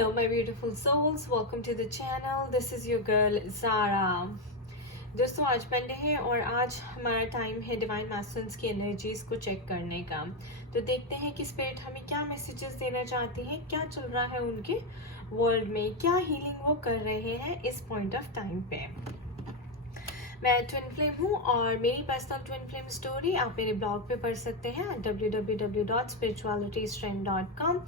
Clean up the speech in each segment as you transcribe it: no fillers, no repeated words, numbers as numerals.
Hello my beautiful souls, welcome to the channel. This is your girl Zara. दोस्तों आज Monday है और आज हमारा टाइम है डिवाइन मास्टर्स की एनर्जीज को चेक करने का। तो देखते हैं कि स्पिरिट हमें क्या मैसेजेस देना चाहती हैं, क्या चल रहा है उनके वर्ल्ड में, क्या हीलिंग वो कर रहे हैं इस पॉइंट ऑफ टाइम पे। मैं ट्विन फ्लेम हूँ और मेरी पर्सनल ट्विन फ्लेम स्टोरी आप मेरे ब्लॉग पे पढ़ सकते हैं www.spiritualitystrength.com।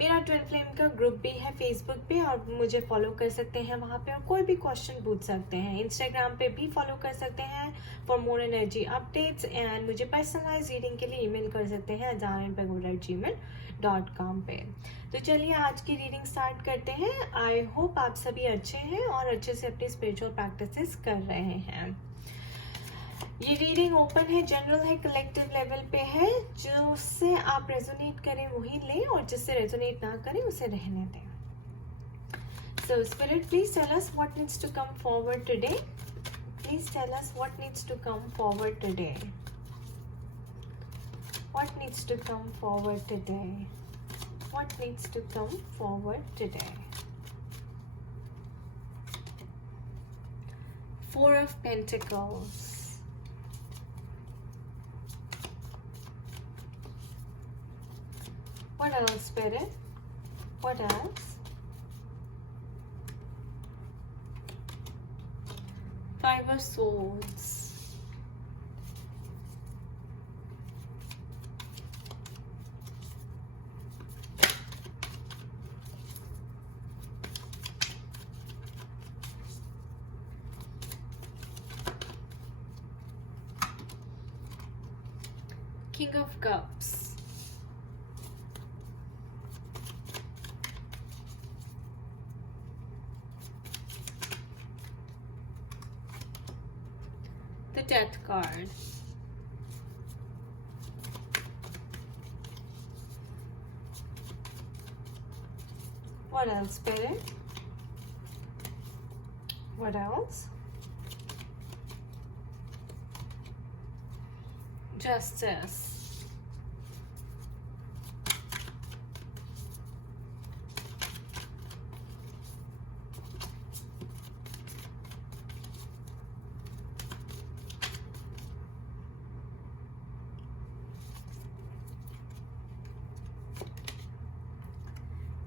मेरा ट्विन फ्लेम का ग्रुप भी है फेसबुक पे और मुझे फॉलो कर सकते हैं वहाँ पे और कोई भी क्वेश्चन पूछ सकते हैं। इंस्टाग्राम पे भी फॉलो कर सकते हैं for more energy updates and मुझे पर्सनलाइज रीडिंग के लिए ईमेल कर सकते हैं azarainpagoda@gmail.com पे। तो चलिए आज की रीडिंग स्टार्ट करते हैं। आई होप आप सभी अच्छे हैं और अच्छे से अपनी स्पिरिचुअल प्रैक्टिसेस कर रहे हैं। ये रीडिंग ओपन है, जनरल है, कलेक्टिव लेवल पे है। जिससे आप रेजोनेट करें वही लें और जिससे रेजोनेट ना करें उसे रहने दें। So spirit, please tell us what needs to come forward today. Please tell us what needs to come forward today. What needs to come forward today? What needs to come forward today? Four of Pentacles. What else, Spirit? What else? Five of Swords. King of Cups. The Death card. What else, Spirit? What else? Justice.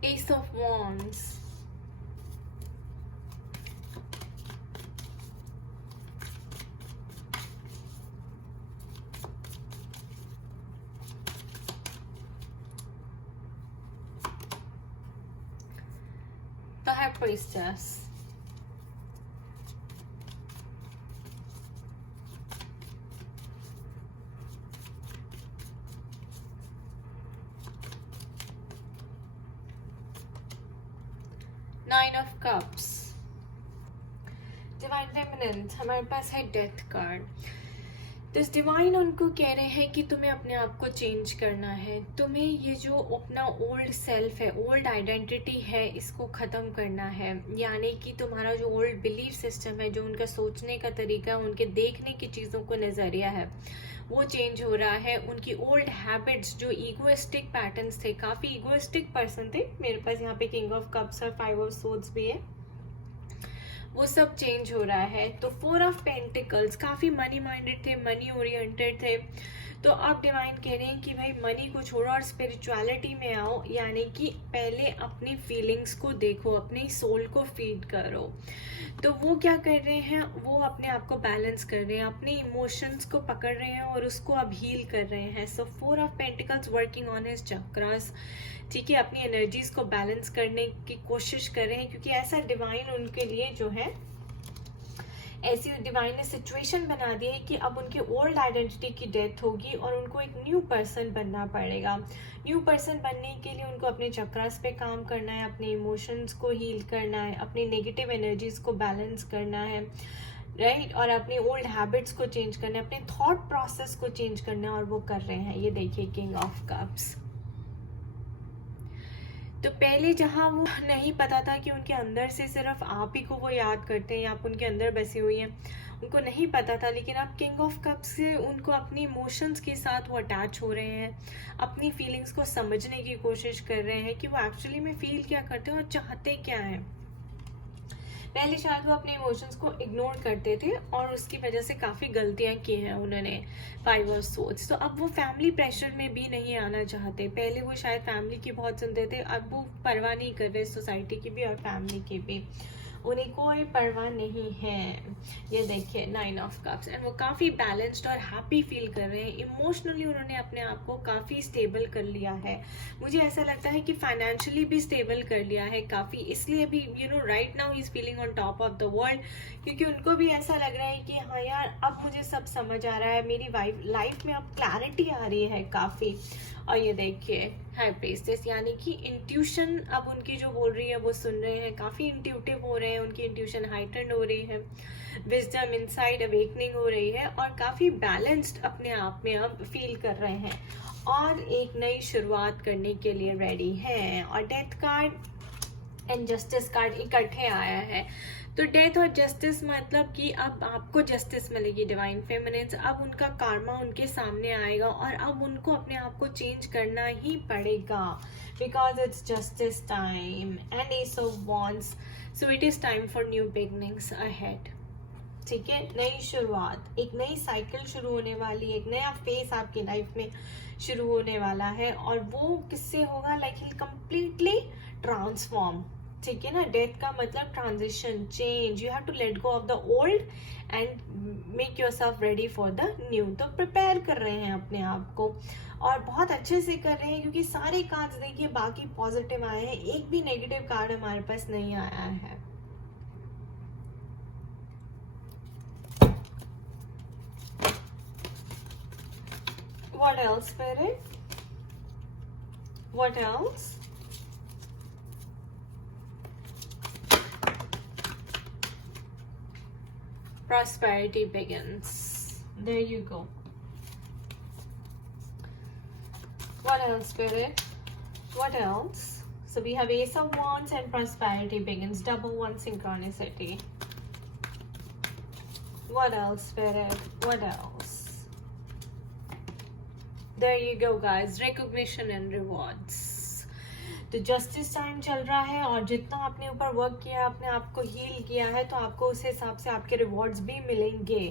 Ace of Wands. The High Priestess. Nine of Cups. Divine feminine, हमारे पास है death card. तो इस divine उनको कह रहे हैं कि तुम्हें अपने आप को चेंज करना है, तुम्हें ये जो अपना ओल्ड सेल्फ है, ओल्ड आइडेंटिटी है, इसको ख़त्म करना है। यानी कि तुम्हारा जो ओल्ड बिलीफ सिस्टम है, जो उनका सोचने का तरीका, उनके देखने की चीज़ों को नज़रिया है, वो चेंज हो रहा है। उनकी ओल्ड हैबिट्स, जो ईगोइस्टिक पैटर्न्स थे, काफ़ी ईगोइस्टिक पर्सन थे। मेरे पास यहाँ पे किंग ऑफ कप्स और फाइव ऑफ सोर्ड्स भी है, वो सब चेंज हो रहा है। तो फोर ऑफ पेंटिकल्स, काफ़ी मनी माइंडेड थे, मनी ओरिएंटेड थे। तो अब डिवाइन कह रहे हैं कि भाई मनी को छोड़ो और स्पिरिचुअलिटी में आओ। यानी कि पहले अपनी फीलिंग्स को देखो, अपनी सोल को फीड करो। तो वो क्या कर रहे हैं, वो अपने आप को बैलेंस कर रहे हैं, अपने इमोशंस को पकड़ रहे हैं और उसको अब हील कर रहे हैं। So four of pentacles working on his chakras, ठीक है, अपनी एनर्जीज को बैलेंस करने की कोशिश कर रहे हैं। क्योंकि ऐसा डिवाइन उनके लिए जो है, ऐसी डिवाइन ने सिचुएशन बना दी है कि अब उनके ओल्ड आइडेंटिटी की डेथ होगी और उनको एक न्यू पर्सन बनना पड़ेगा। न्यू पर्सन बनने के लिए उनको अपने चक्रास पे काम करना है, अपने इमोशंस को हील करना है, अपनी नेगेटिव एनर्जीज को बैलेंस करना है, राइट, और अपनी ओल्ड हैबिट्स को चेंज करना है, अपने थॉट प्रोसेस को चेंज करना है और वो कर रहे हैं। ये देखिए किंग ऑफ कप्स। तो पहले जहाँ वो नहीं पता था कि उनके अंदर से सिर्फ आप ही को वो याद करते हैं या आप उनके अंदर बसी हुई हैं, उनको नहीं पता था, लेकिन अब किंग ऑफ कप्स से उनको अपनी इमोशंस के साथ वो अटैच हो रहे हैं, अपनी फीलिंग्स को समझने की कोशिश कर रहे हैं कि वो एक्चुअली में फील क्या करते हैं और चाहते क्या हैं। पहले शायद वो अपने इमोशंस को इग्नोर करते थे और उसकी वजह से काफ़ी गलतियां की हैं उन्होंने, 5 ऑफ सोर्ड्स। तो अब वो फैमिली प्रेशर में भी नहीं आना चाहते। पहले वो शायद फैमिली की बहुत सुनते थे, अब वो परवाह नहीं कर रहे सोसाइटी की भी और फैमिली की भी, उन्हें कोई परवाह नहीं है। ये देखिए 9 ऑफ कप्स, एंड वो काफ़ी बैलेंस्ड और हैप्पी फील कर रहे हैं। इमोशनली उन्होंने अपने आप को काफ़ी स्टेबल कर लिया है। मुझे ऐसा लगता है कि फाइनेंशियली भी स्टेबल कर लिया है काफ़ी, इसलिए भी right now he is feeling on top of the world, क्योंकि उनको भी ऐसा लग रहा है कि हाँ यार अब मुझे सब समझ आ रहा है, मेरी लाइफ में अब क्लैरिटी आ रही है काफ़ी। और ये देखिए हाई प्रीस्टेस, यानी कि इंट्यूशन अब उनकी जो बोल रही है वो सुन रहे हैं, काफ़ी इंट्यूटिव हो रहे हैं, उनकी इंट्यूशन हाइटेंड हो रही है, विजडम इनसाइड अवेकनिंग हो रही है और काफ़ी बैलेंस्ड अपने आप में अब फील कर रहे हैं और एक नई शुरुआत करने के लिए रेडी हैं। और death card and justice card इकट्ठे आया है, तो डेथ और जस्टिस मतलब कि अब आपको जस्टिस मिलेगी डिवाइन फेमिनिन्स, अब उनका कार्मा उनके सामने आएगा और अब उनको अपने आप को चेंज करना ही पड़ेगा, because it's justice time and S of wands, so it is time for new beginnings ahead. ठीक है, नई शुरुआत, एक नई साइकिल शुरू होने वाली है, एक नया फेस आपकी लाइफ में शुरू होने वाला है और वो किससे होगा, लाइक ही कंप्लीटली ट्रांसफॉर्म। ठीक है ना, डेथ का मतलब transition, change, you have to let go of the old and make yourself ready for the new. तो प्रिपेयर कर रहे हैं अपने आप को और बहुत अच्छे से कर रहे हैं, क्योंकि सारे कार्ड्स देखिए बाकी पॉजिटिव आए हैं, एक भी नेगेटिव कार्ड हमारे पास नहीं आया है। What else, Spirit? What else? Prosperity begins. There you go. What else, Spirit? What else? So we have Ace of Wands and Prosperity begins. Double one synchronicity. What else, Spirit? What else? There you go, guys. Recognition and rewards. तो justice time चल रहा है और जितना आपने ऊपर work किया, अपने आप को हील किया है, तो आपको उस हिसाब से आपके रिवॉर्ड्स भी मिलेंगे।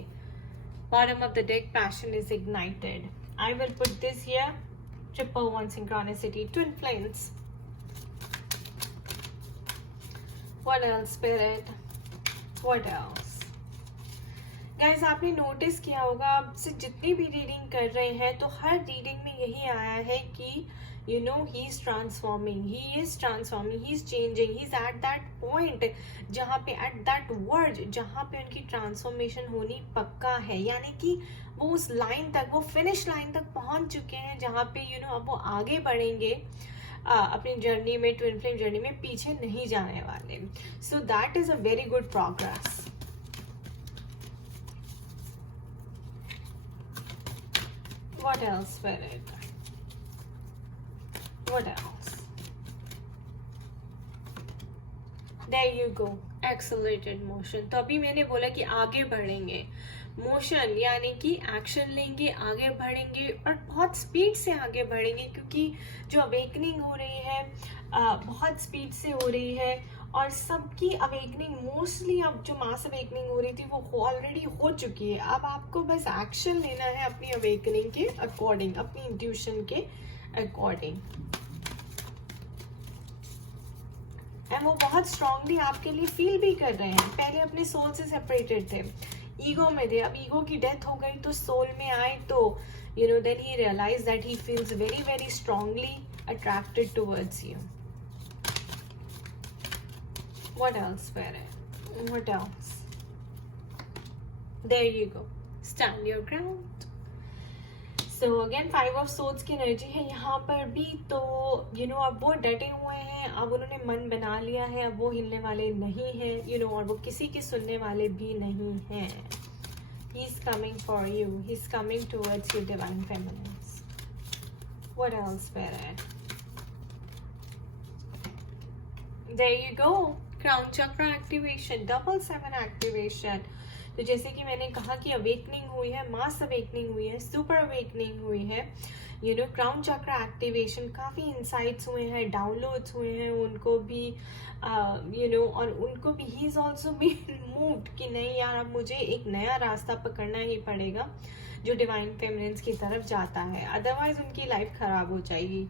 Bottom of the deck, passion is ignited. I will put this here, triple one synchronicity, twin flames. What else spirit? What else? Guys, आपने नोटिस किया होगा आपसे जितनी भी रीडिंग कर रहे हैं तो हर रीडिंग में यही आया है कि he is transforming, he is changing, he is at that point जहाँ पे at that word जहाँ पे उनकी ट्रांसफॉर्मेशन होनी पक्का है, यानी कि वो उस लाइन तक, वो फिनिश लाइन तक पहुंच चुके हैं जहाँ पे अब वो आगे बढ़ेंगे अपनी जर्नी में, ट्विन फ्लेम जर्नी में पीछे नहीं जाने वाले। So that is a very good progress. What else, Spirit? What else? There you go. Accelerated motion. तो अभी मैंने बोला कि आगे बढ़ेंगे, मोशन यानी कि एक्शन लेंगे, आगे बढ़ेंगे और बहुत स्पीड से आगे बढ़ेंगे, क्योंकि जो अवेकनिंग हो रही है बहुत स्पीड से हो रही है और सबकी अवेकनिंग मोस्टली अब जो मास अवेकनिंग हो रही थी वो ऑलरेडी हो चुकी है। अब आपको बस एक्शन लेना है अपनी अवेकनिंग के अकॉर्डिंग, अपनी इंट्यूशन के अकॉर्डिंग, एंड वो बहुत स्ट्रांगली आपके लिए फील भी कर रहे हैं। पहले अपने सोल से सेपरेटेड थे, ईगो में थे, अब ईगो की डेथ हो गई तो सोल में आए, तो then he realise that he feels very very strongly attracted towards you. What else, Spirit? What else? There you go. Stand your ground. So again 5 of Swords की एनर्जी है यहाँ पर भी, तो अब वो डटे हुए हैं, अब उन्होंने मन बना लिया है, अब वो हिलने वाले नहीं हैं, और वो किसी की सुनने वाले भी नहीं हैं। He is coming for you. He is coming towards you, divine feminines. What else, Spirit? There you go. Crown chakra activation, double 7 activation. तो जैसे कि मैंने कहा कि अवेकनिंग हुई है, मास अवेकनिंग हुई है, सुपर अवेकनिंग हुई है, you know crown chakra activation, काफ़ी इंसाइट्स हुए हैं, डाउनलोड्स हुए हैं उनको भी, यू नो, और उनको भी he is also been moved कि नहीं यार अब मुझे एक नया रास्ता पकड़ना ही पड़ेगा जो डिवाइन फेमिनिन्स की तरफ जाता है, अदरवाइज उनकी लाइफ खराब हो जाएगी,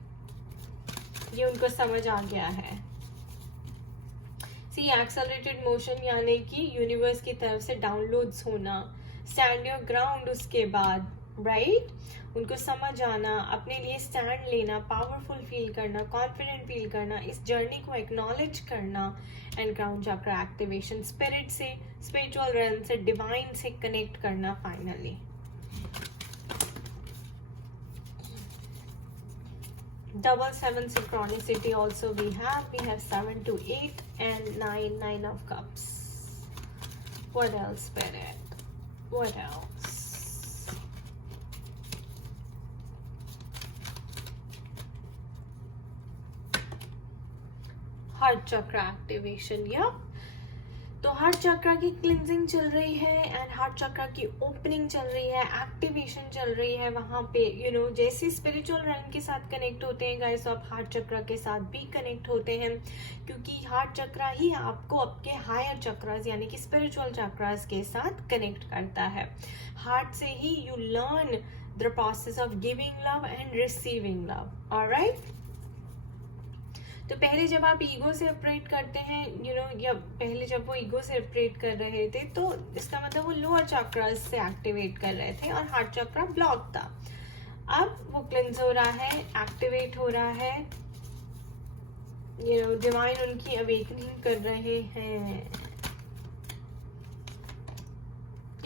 ये उनको समझ आ गया है। सी एक्सेलरेटेड मोशन यानी कि यूनिवर्स की तरफ से डाउनलोड्स होना, स्टैंड योर ग्राउंड, उसके बाद राइट उनको समझ आना, अपने लिए स्टैंड लेना, पावरफुल फील करना, कॉन्फिडेंट फील करना, इस जर्नी को एक्नॉलेज करना, and crown chakra activation, spirit से, स्पिरिचुअल रेल्म से, डिवाइन से कनेक्ट करना finally. Double 7 synchronicity also we have 7 to 8 and 9 of cups. What else, Spirit? What else? Heart chakra activation, yeah. तो heart चक्रा की cleansing चल रही है एंड हार्ट चक्रा की ओपनिंग चल रही है, एक्टिवेशन चल रही है वहां पे, यू नो जैसे स्पिरिचुअल रेल्म के साथ कनेक्ट होते हैं गाइस, तो आप हार्ट चक्रा के साथ भी कनेक्ट होते हैं, क्योंकि हार्ट चक्रा ही आपको आपके हायर चक्रास यानी कि स्पिरिचुअल चक्रास के साथ कनेक्ट करता है। हार्ट से ही you learn the process of giving love and receiving love, alright. तो पहले जब आप ईगो से ऑपरेट करते हैं, यू नो, या पहले जब वो ईगो से ऑपरेट कर रहे थे तो इसका मतलब वो लोअर चक्रास से एक्टिवेट कर रहे थे और हार्ट चक्रा ब्लॉक था। अब वो क्लिंज हो रहा है, एक्टिवेट हो रहा है, यू नो डिवाइन उनकी अवेकनिंग कर रहे हैं।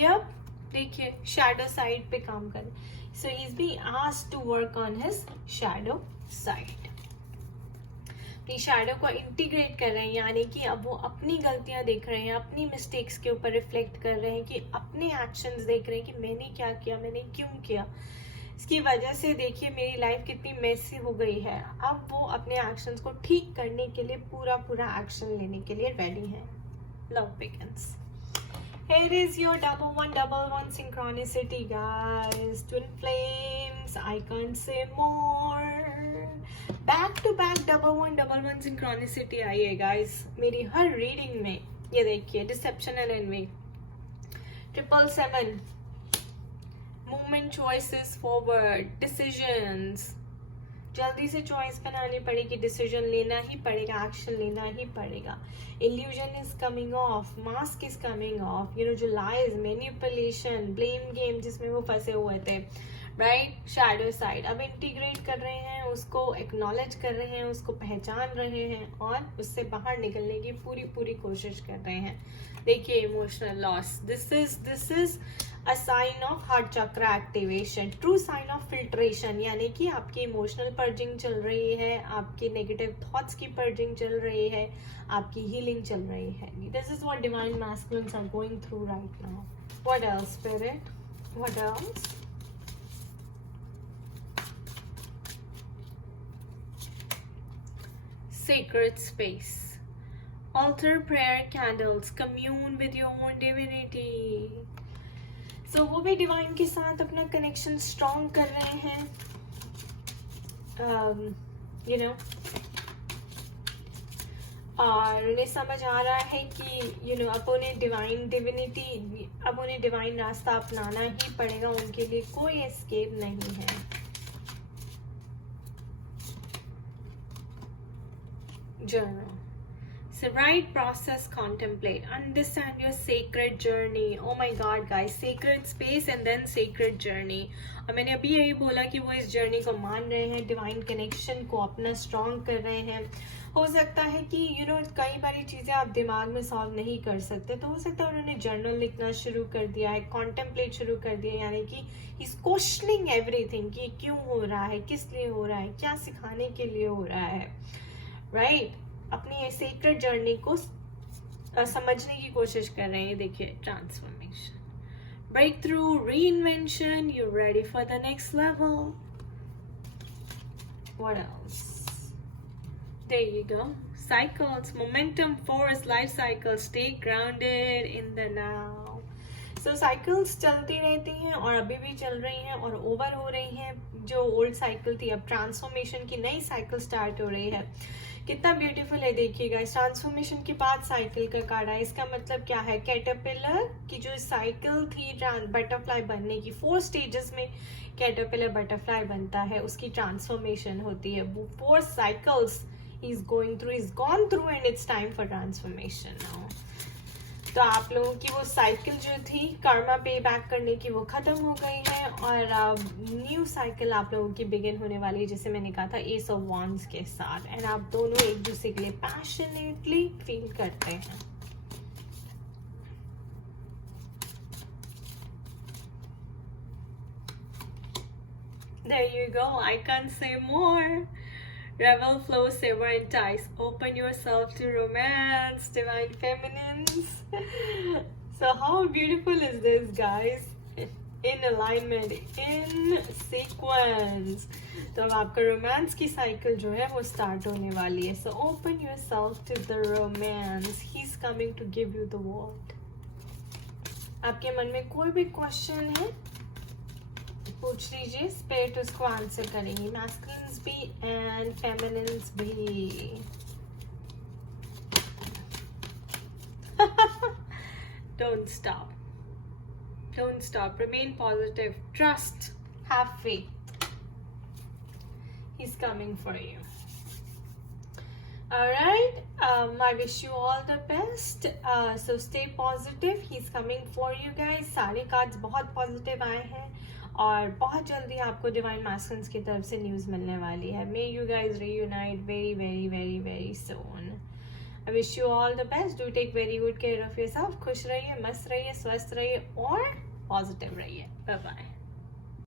यप, देखिए शैडो साइड पे काम कर, so he is being asked to work on his shadow side, अपनी शैडो को इंटीग्रेट कर रहे हैं, यानी कि अब वो अपनी गलतियां देख रहे हैं, अपनी मिस्टेक्स के ऊपर रिफ्लेक्ट कर रहे हैं, कि अपने एक्शंस देख रहे हैं कि मैंने क्या किया, मैंने क्यों किया, इसकी वजह से देखिए मेरी लाइफ कितनी मेसी हो गई है। अब वो अपने एक्शंस को ठीक करने के लिए पूरा एक्शन लेने के लिए रेडी है। Love begins. Here is your double one synchronicity, guys. Twin flames. I can't say more. Back to back double one synchronicity आई है, guys. मेरी हर रीडिंग में ये देखिए, deception and envy, 777, movement, choices forward, decisions, जल्दी से चॉइस बनानी पड़ेगी, डिसीजन लेना ही पड़ेगा, एक्शन लेना ही पड़ेगा। Illusion is coming of, mask is coming of, you know जो लाइज, मैनिपुलेशन, ब्लेम गेम जिसमें वो फंसे हुए थे, राइट। शैडो साइड अब इंटीग्रेट कर रहे हैं, उसको एक्नॉलेज कर रहे हैं, उसको पहचान रहे हैं और उससे बाहर निकलने की पूरी कोशिश कर रहे हैं। देखिए emotional loss, this is a sign of heart chakra activation, true sign of filtration, यानी कि आपकी इमोशनल पर्जिंग चल रही है, आपके नेगेटिव थॉट्स की पर्जिंग चल रही है, आपकी हीलिंग चल रही है। This is what divine masculines are going through right now. What else spirit, what else? Sacred space, altar, prayer, candles, commune with your own divinity. So वो भी डिवाइन के साथ अपना कनेक्शन स्ट्रॉन्ग कर रहे हैं, you know, और उन्हें समझ आ रहा है कि you know अब उन्हें डिवाइन डिविनिटी, अब उन्हें डिवाइन रास्ता अपनाना ही पड़ेगा, उनके लिए कोई एस्केप नहीं है। Journal. So right process, contemplate, understand your sacred journey. Oh my God, guys, sacred space and then sacred journey. और मैंने अभी यही बोला कि वो इस जर्नी को मान रहे हैं, डिवाइन कनेक्शन को अपना स्ट्रॉन्ग कर रहे हैं। हो सकता है कि यू नो कई बारी चीज़ें आप दिमाग में सॉल्व नहीं कर सकते, तो हो सकता है उन्होंने जर्नल लिखना शुरू कर दिया है, कॉन्टेम्पलेट शुरू कर दिया, यानी कि इज क्वेश्चनिंग एवरीथिंग कि क्यों हो रहा है, किस लिए हो रहा है, क्या सिखाने के लिए हो रहा है, राइट। अपनी सीक्रेट जर्नी को समझने की कोशिश कर रहे हैं। देखिए transformation, breakthrough, reinvention, you ready for the next level. What else? There you go, cycles, momentum, force, life cycle, stay grounded in the now. So cycles चलती रहती हैं और अभी भी चल रही हैं और ओवर हो रही हैं. जो ओल्ड साइकिल थी अब ट्रांसफॉर्मेशन की नई साइकिल स्टार्ट हो रही है. कितना ब्यूटीफुल है देखिएगा. इस ट्रांसफॉर्मेशन के बाद साइकिल का कार्ड है. इसका मतलब क्या है, कैटरपिलर की जो साइकिल थी बटरफ्लाई बनने की, 4 स्टेजेस में कैटरपिलर बटरफ्लाई बनता है, उसकी ट्रांसफॉर्मेशन होती है. वो 4 cycles he's gone through and it's time for transformation now. तो आप लोगों की वो साइकिल जो थी कर्मा पे बैक करने की वो खत्म हो गई है और न्यू साइकिल आप लोगों की बिगिन होने वाली है, जैसे मैंने कहा था एस ऑफ वॉन्ड्स के साथ. एंड आप दोनों एक दूसरे के लिए पैशनेटली फील करते हैं. There you go. I can't say more. Revel, flow, savor, entice. Open yourself to romance, divine feminines. So how beautiful is this, guys? In alignment, in sequence. तो अब आपका रोमांस की साइकिल जो है वो start होने वाली है. So open yourself to the romance. He's coming to give you the world. आपके मन में कोई भी क्वेश्चन है पूछ लीजिए, स्पिरिट उसको आंसर करेंगी. मैस्कुलिन्स भी एंड फेमिनिन्स भी. Don't stop. Don't stop. Remain positive. Trust. Have faith. He's coming for you. Alright. I wish you all the best. So stay positive. He's coming for you guys. सारे cards बहुत positive आए हैं और बहुत जल्दी आपको divine मास्कुलिन्स की तरफ से न्यूज़ मिलने वाली है. May you guys reunite very, very, very, very soon. I wish you all the best. Do take very good care of yourself. खुश रहिए, मस्त रहिए, स्वस्थ रहिए और पॉजिटिव रहिए. Bye bye.